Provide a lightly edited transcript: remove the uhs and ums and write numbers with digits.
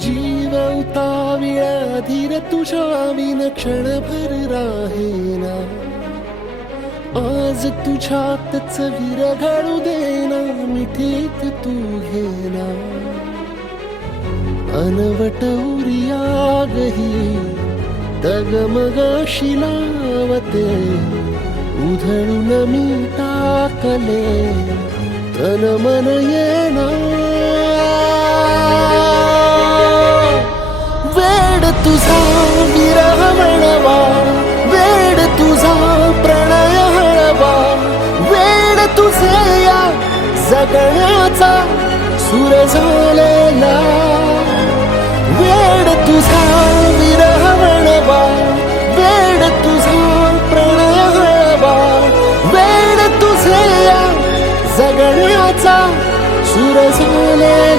जीव उताविळा धीर तुझ्या विन क्षणभर राहेना. आज तुझ्यातच विरघळू देना, मिठीत तू घेना. अनवट उरियागही डगमगाशी लावते, उधळून मी टाकले तन मन येना. वेड तुझा विरह म्हणवा, वेड तुझा प्रणय हळवा, वेड तुझे या जगण्याचा सूर झालेला. वेड तुझा विरह म्हणवा, वेड तुझा प्रणय हळवा, वेड तुझे या जगण्याचा सूर झालेला.